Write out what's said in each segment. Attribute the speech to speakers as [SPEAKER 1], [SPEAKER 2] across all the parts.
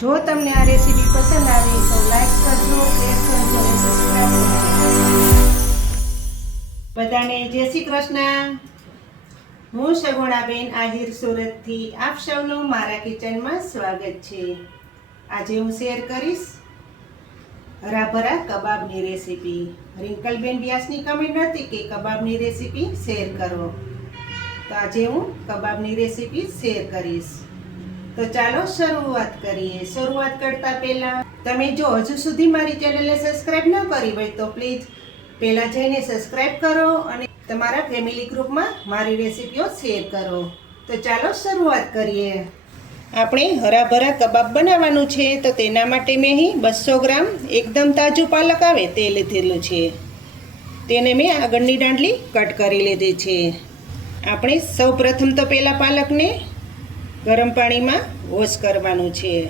[SPEAKER 1] જો તમને આ રેસીપી પસંદ આવી તો લાઈક કરજો, શેર કરજો અને સબસ્ક્રાઈબ કરજો. બધાને જય શ્રી કૃષ્ણ. હું સગુણાબેન આહિર સુરતથી આપ સૌનું મારા કિચનમાં સ્વાગત છે. આજે હું શેર કરીશ હરાભરા કબાબની રેસીપી. રિંકલબેન વ્યાસની કમેન્ટ હતી કે કબાબની રેસીપી શેર કરો. તો આજે હું કબાબની રેસીપી શેર કરીશ. તો ચાલો શરૂઆત કરીએ. શરૂઆત કરતા પહેલા તમે જો હજુ સુધી મારી ચેનલને સબસ્ક્રાઇબ ન કરી હોય તો પ્લીઝ પહેલા જઈને સબસ્ક્રાઇબ કરો અને તમારા ફેમિલી ગ્રુપમાં મારી રેસીપીઓ શેર કરો. તો ચાલો શરૂઆત કરીએ. આપણે હરાભરા કબાબ બનાવવાનું છે તો તેના માટે મેં અહીં બસો ગ્રામ એકદમ તાજું પાલક આવે તે લીધેલું છે. તેને મેં આગળની દાંડલી કટ કરી લીધી છે. આપણે સૌ પ્રથમ તો પહેલાં પાલકને ગરમ પાણીમાં વોશ કરવાનું છે.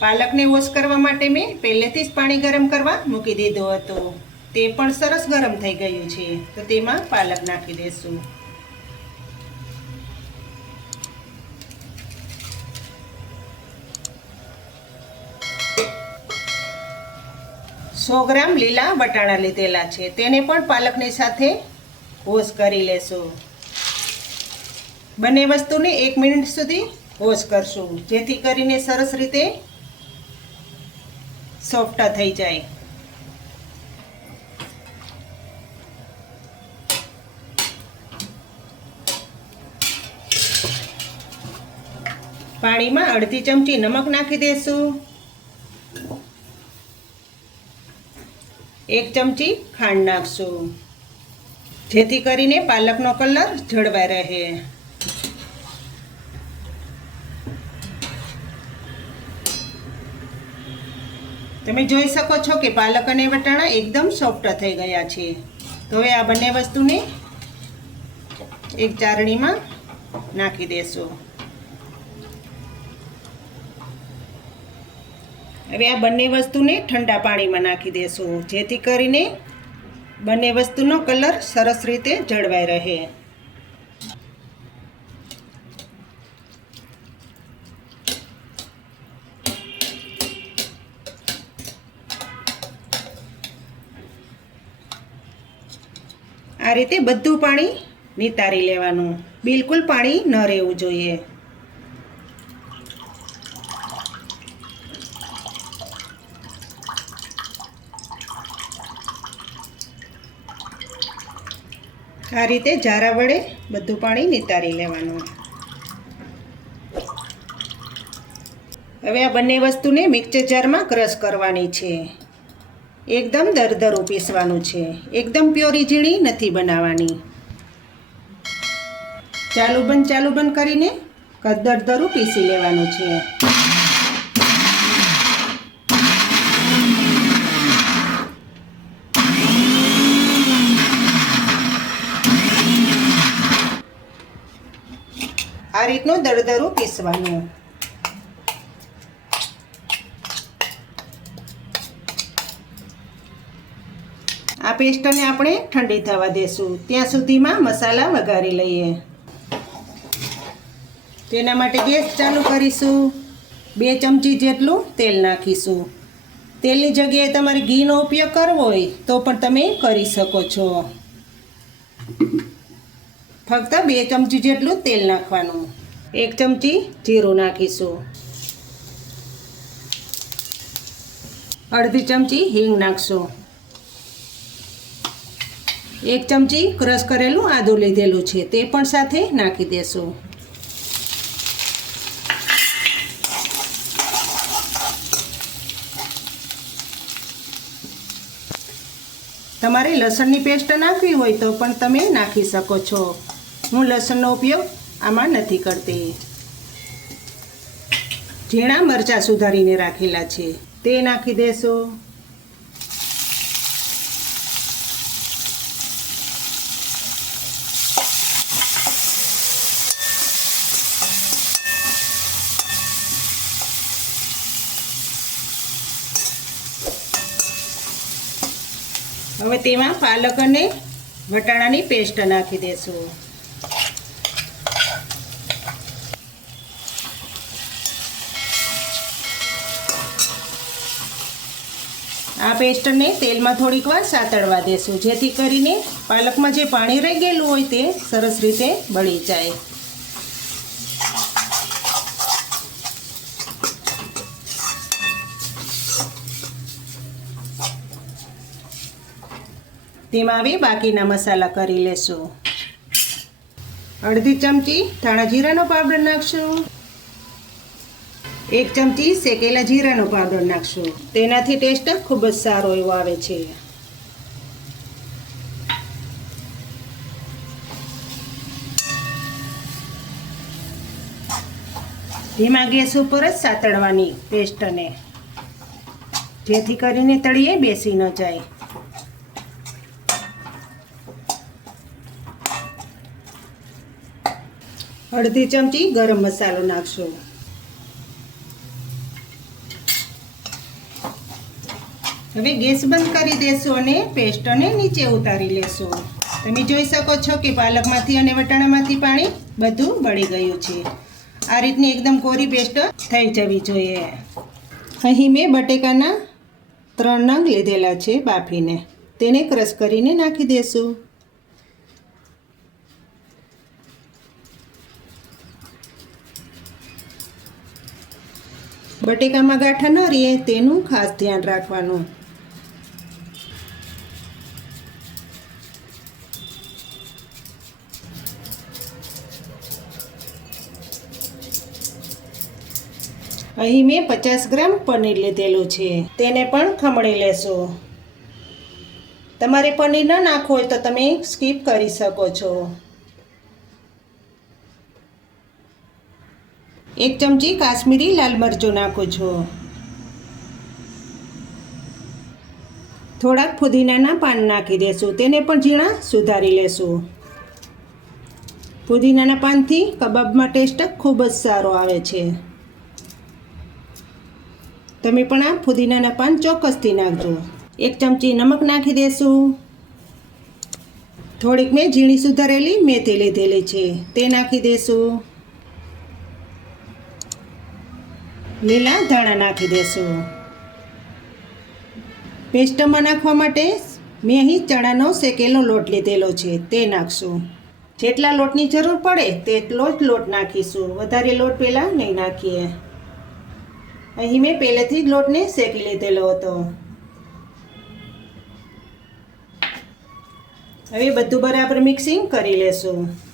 [SPEAKER 1] પાલકને વોશ કરવા માટે મેં પહેલેથી જ પાણી ગરમ કરવા મૂકી દીધું હતું. તે પણ સરસ ગરમ થઈ ગયું છે. તો તેમાં પાલક નાખી દઈશું સો ગ્રામ લીલા વટાણા લીધેલા છે. તેને પણ પાલકની સાથે વોશ કરી લેશું. બંને વસ્તુને એક મિનિટ સુધી વોશ કરશું. જેથી કરીને સરસ રીતે સોફ્ટ થઈ જાય. પાણીમાં અડધી ચમચી નમક નાખી દેશું. એક ચમચી ખાંડ નાખશું. જેથી કરીને પાલકનો કલર જળવાઈ રહે. તમે જોઈ શકો છો કે પાલક અને વટાણા એકદમ સોફ્ટ થઈ ગયા છે. તો હવે આ બંને વસ્તુને એક ચારણીમાં નાખી દેશું. હવે આ બંને વસ્તુને ઠંડા પાણીમાં નાખી દેશું, જેથી કરીને બંને વસ્તુનો કલર સરસ રીતે જળવાઈ રહે. આ રીતે બધું પાણી નિતારી લેવાનું. બિલકુલ પાણી ન રહેવું જોઈએ. આ રીતે જારા વડે બધું પાણી નિતારી લેવાનું. હવે આ બંને વસ્તુને મિક્સર જારમાં ક્રશ કરવાની છે. એકદમ દરદરું પીસવાનું છે. એકદમ પ્યોરી ઝીણી નથી બનાવવાની. ચાલુ બંધ ચાલુ બંધ કરીને દરદરું પીસી લેવાનું છે. આ રીતનું દરદરું પીસવાનું આ પેસ્ટને આપણે ઠંડી થવા દેશું. ત્યાં સુધીમાં મસાલા વઘારી લઈએ. તેના માટે ગેસ ચાલુ કરીશું. બે ચમચી જેટલું તેલ નાખીશું. તેલની જગ્યાએ તમારે ઘીનો ઉપયોગ કરવો હોય તો પણ તમે કરી શકો છો. ફક્ત બે ચમચી જેટલું તેલ નાખવાનું. એક ચમચી જીરું નાખીશું. અડધી ચમચી હિંગ નાખશું. એક ચમચી ક્રશ કરેલું આદું લીધેલું છે, તે પણ સાથે નાખી દેશું. તમારે લસણની પેસ્ટ નાખવી હોય તો પણ તમે નાખી શકો છો. હું લસણનો ઉપયોગ આમાં નથી કરતી. ઝીણા મરચાં સુધારીને રાખેલા છે, તે નાખી દેશો. હવે તેમાં પાલક અને વટાણાની પેસ્ટ નાખી દેશું. આ પેસ્ટને તેલમાં થોડીક વાર સાતળવા દેશું, જેથી કરીને પાલકમાં જે પાણી રહી ગયેલું હોય તે સરસ રીતે બળી જાય. તેમાં હવે બાકીના મસાલા કરી લેશું. અડધી ચમચી ધાણા જીરાનો પાવડર નાખશું. એક ચમચી શેકેલા જીરાનો પાવડર નાખશું. તેનાથી ટેસ્ટ ખૂબ જ સારો એવો આવે છે. ધીમા ગેસ ઉપર જ સાતળવાની પેસ્ટને જેથી કરીને તળીએ બેસી ન જાય. અડધી ચમચી ગરમ મસાલો નાખશો. હવે ગેસ બંધ કરી દેશો અને પેસ્ટને નીચે ઉતારી લેશો. તમે જોઈ શકો છો કે પાલકમાંથી અને વટાણામાંથી પાણી બધું બળી ગયું છે. આ રીતની એકદમ કોરી પેસ્ટ થઈ જવી જોઈએ. અહીં મેં બટેકાના ત્રણ નંગ લીધેલા છે બાફીને. તેને ક્રશ કરીને નાખી દેશું. બટેકામાં ગાંઠા ન રહે તેનું ખાસ ધ્યાન રાખવાનું. અહીં મેં પચાસ ગ્રામ પનીર લીધેલું છે. તેને પણ ખમણી લેશો. તમારે પનીર ન નાખવું હોય તો તમે સ્કીપ કરી શકો છો. એક ચમચી કાશ્મીરી લાલ મરચું નાખું છું. થોડાક ફુદીનાના પાન નાખી દેશું. તેને પણ ઝીણા સુધારી લેશું. ફુદીનાના પાનથી કબાબમાં ટેસ્ટ ખૂબ જ સારો આવે છે. તમે પણ આ ફુદીનાના પાન ચોક્કસથી નાખજો. એક ચમચી નમક નાખી દેશું. થોડીક મેં ઝીણી સુધારેલી મેથી લીધેલી છે. તે નાખી દેશું. લીલા ધાણા નાખી દેશું. પેસ્ટમાં નાખવા માટે મેં અહીં ચણાનો શેકેલો લોટ લીધેલો છે, તે નાખશું. જેટલા લોટની જરૂર પડે તેટલો જ લોટ નાખીશું. વધારે લોટ પહેલાં નહીં નાખીએ. અહીં મેં પહેલેથી જ લોટને શેકી લીધેલો હતો. હવે બધું બરાબર મિક્સિંગ કરી લેશું.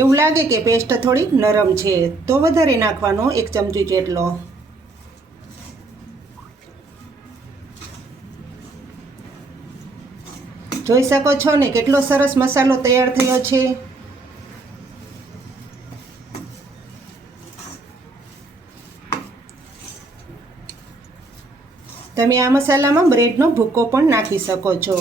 [SPEAKER 1] એવું લાગે કે પેસ્ટ થોડી નરમ છે, તો વધારે નાખવાનો એક ચમચી જેટલો. જોઈ શકો છો ને કેટલો સરસ મસાલો તૈયાર થયો છે. તમે આ મસાલામાં બ્રેડનો ભૂકો પણ નાખી શકો છો.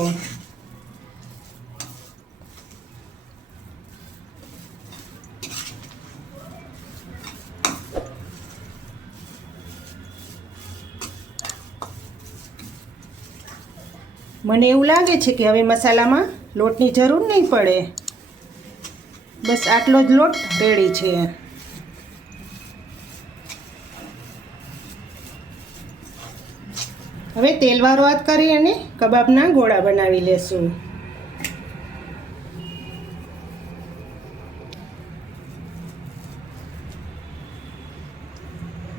[SPEAKER 1] મને એવું લાગે છે કે હવે મસાલામાં લોટની જરૂર નહીં પડે. બસ આટલો જ લોટ રેડી છે. હવે તેલવાળો હાથ કરી અને કબાબના ગોળા બનાવી લેશું.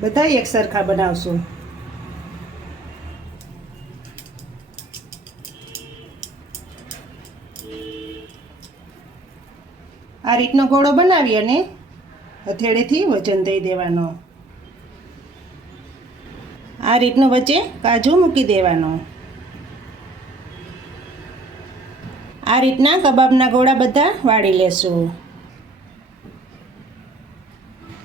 [SPEAKER 1] બધા એક સરખા બનાવશું. આ રીતનો ગોળો બનાવી અને હથેળેથી વજન દઈ દેવાનો. આ રીતનો વચ્ચે કાજુ મૂકી દેવાનો. આ રીતના કબાબના ગોળા બધા વાળી લેશું.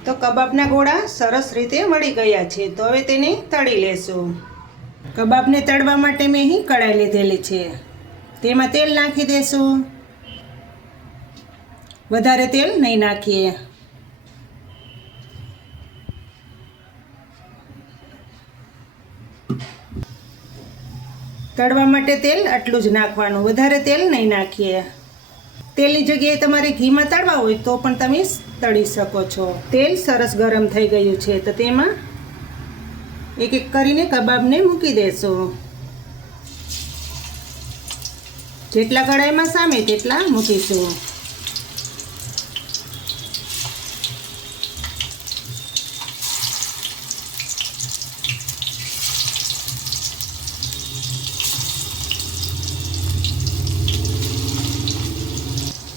[SPEAKER 1] તો કબાબના ગોળા સરસ રીતે વળી ગયા છે, તો હવે તેને તળી લેશું. કબાબને તળવા માટે મેં અહીં કઢાઈ લીધેલી છે. તેમાં તેલ નાખી દેશું. વધારે તેલ નહીં નાખીએ. તળવા માટે તેલ આટલું જ નાખવાનું. વધારે તેલ નહીં નાખીએ. તેલની જગ્યાએ તમારે ઘીમાં તળવા હોય તો પણ તમે તળી શકો છો. તેલ સરસ ગરમ થઈ ગયું છે તો તેમાં એક એક કરીને કબાબને મૂકી દેશો. જેટલા કડાઈમાં સામે તેટલા મૂકીશું.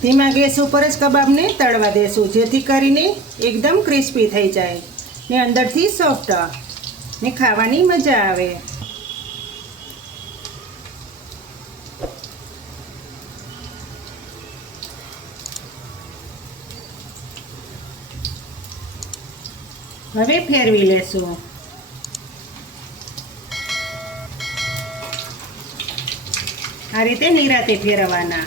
[SPEAKER 1] ધીમા ગેસ ઉપર જ કબાબને તળવા દેશું, જેથી કરીને એકદમ ક્રિસ્પી થઈ જાય ને અંદરથી સોફ્ટ. ને ખાવાની મજા આવે. હવે ફેરવી લેશું. આ રીતે નિરાતે ફેરવવાના.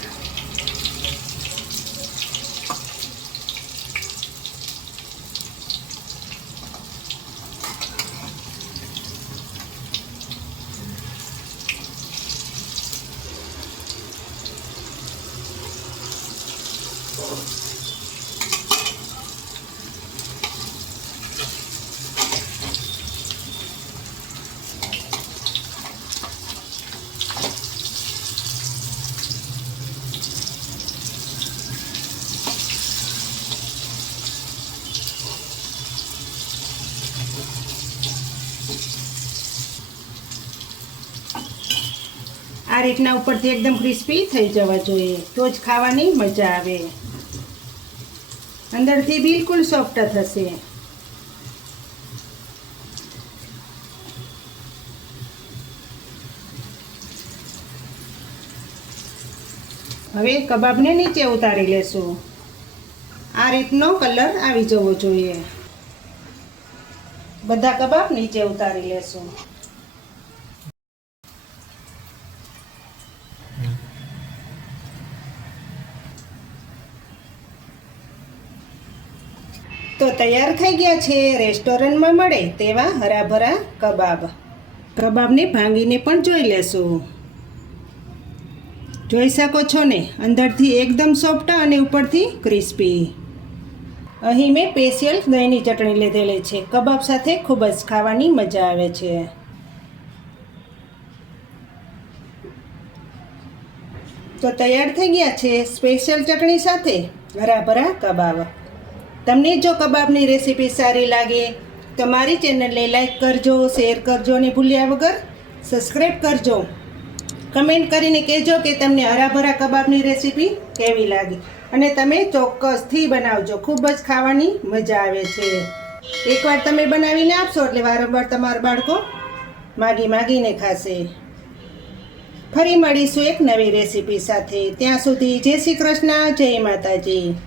[SPEAKER 1] આ રીતના ઉપરથી એકદમ ક્રિસ્પી થઈ જવા જોઈએ. તો જ ખાવાની મજા આવે. અંદરથી બિલકુલ સોફ્ટ થશે. હવે કબાબને નીચે ઉતારી લેશું. આ રીતનો કલર આવી જવો જોઈએ. બધા કબાબ નીચે ઉતારી લેશું. તો તૈયાર થઈ ગયા છે રેસ્ટોરન્ટમાં મળે તેવા હરાભરા કબાબ. કબાબને ભાંગીને પણ જોઈ લેશું. જોઈ શકો છો ને, અંદરથી એકદમ સોફ્ટ અને ઉપરથી ક્રિસ્પી. અહીં મેં સ્પેશિયલ દહીંની ચટણી લીધેલી છે. કબાબ સાથે ખૂબ જ ખાવાની મજા આવે છે. તો તૈયાર થઈ ગયા છે સ્પેશિયલ ચટણી સાથે હરાભરા કબાબ. તમને જો કબાબની રેસીપી સારી લાગે તો મારી ચેનલને લાઈક કરજો, શેર કરજો અને ભૂલ્યા વગર સબસ્ક્રાઈબ કરજો. કમેન્ટ કરીને કહેજો કે તમને હરાભરા કબાબની રેસીપી કેવી લાગી. અને તમે ચોક્કસથી બનાવજો. ખૂબ જ ખાવાની મજા આવે છે. એકવાર તમે બનાવીને આપશો એટલે વારંવાર તમારા બાળકો માગી માગીને ખાશે. ફરી મળીશું એક નવી રેસીપી સાથે. ત્યાં સુધી જય શ્રી કૃષ્ણ, જય માતાજી.